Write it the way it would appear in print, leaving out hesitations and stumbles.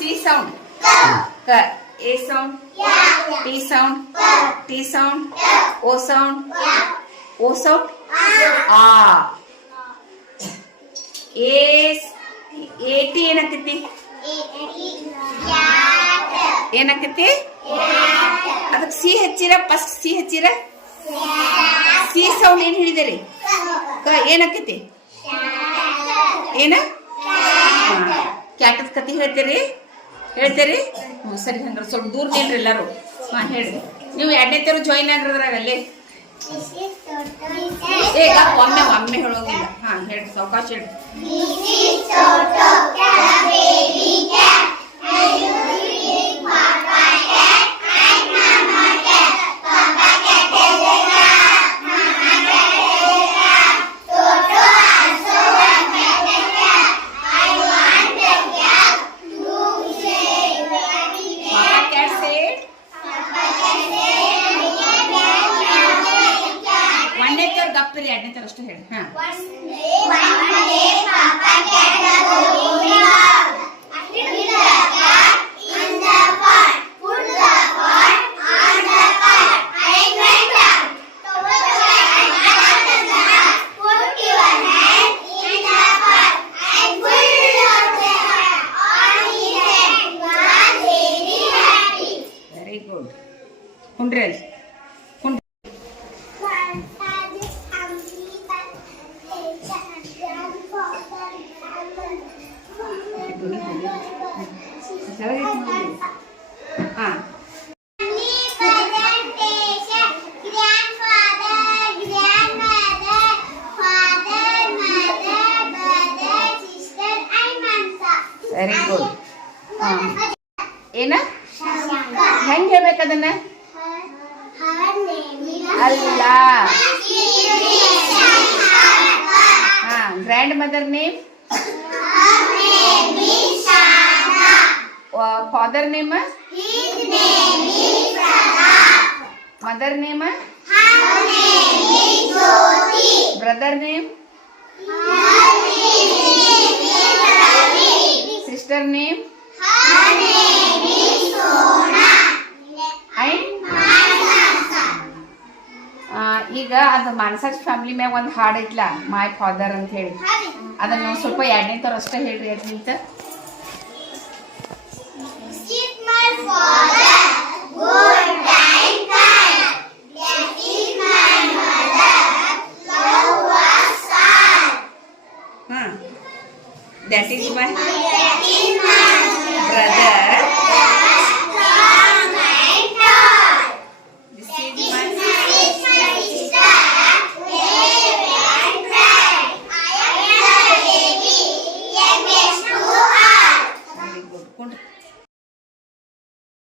C sound. K. A sound. P sound. T sound. O sound. O sound. A. A T ಏನಕ್ಕತಿ ಏನಕ್ಕತಿ ಅದಕ್ಕೆ C ಹಚ್ಚಿರ first C ಹಚ್ಚಿರ C sound ಏನು ಹೇಳಿದಿರಿ ಏನಕ್ಕತಿ ಏನ ಕ್ಯಾಟದ ಕತಿ ಹೇಳ್ತೀರಿ ಹ್ಞೂ ಸರಿ ಹಂಗಾರೆ ಸ್ವಲ್ಪ ದೂರ ನಿಲ್ರಿ ಎಲ್ಲರೂ ಹಾಂ ಹೇಳ್ರಿ ನೀವು ಎರಡನೇ ತರ ಜಾಯಿನ್ ಆಗಿರೋದ್ರಾಗ ಅಲ್ಲಿ ಈಗ ಒಮ್ಮೆ ಹೇಳೋಗಿಲ್ಲ ಹಾಂ ಹೇಳ್ರಿ ಸಾವಕಾಶ ಹೇಳ್ರಿ ಗಪ್ಪರಿ ಎರಡನೇ ತರ ಅಷ್ಟು ಹೇಳಿ ಹಾಂ ವೆರಿ ಗುಡ್ ಕುಂಡ್ರಿ ಅಲ್ಲಿ ಹಾಂ ವೆರಿ ಗುಡ್ ಹಾಂ ಏನ ಹೆಂಗೆ ಹೇಳ್ಬೇಕದನ್ನ ಅಲ್ಲ ಹಾಂ grand mother name father name mother name brother name sister name ಈಗ ಅದು ಮಾನಸಾಜ್ ಫ್ಯಾಮಿಲಿ ಮ್ಯಾಗ ಒಂದು ಹಾಡು ಐತ್ಲ ಮೈ ಫಾದರ್ ಅಂತ ಹೇಳಿ ಅದನ್ನ ನಾವು ಸ್ವಲ್ಪ ಎರಡನೇ ತರ ಅಷ್ಟೇ ಹೇಳ್ರಿ ಅದು ನಿಂತ That is my brother. This is my sister. Very good.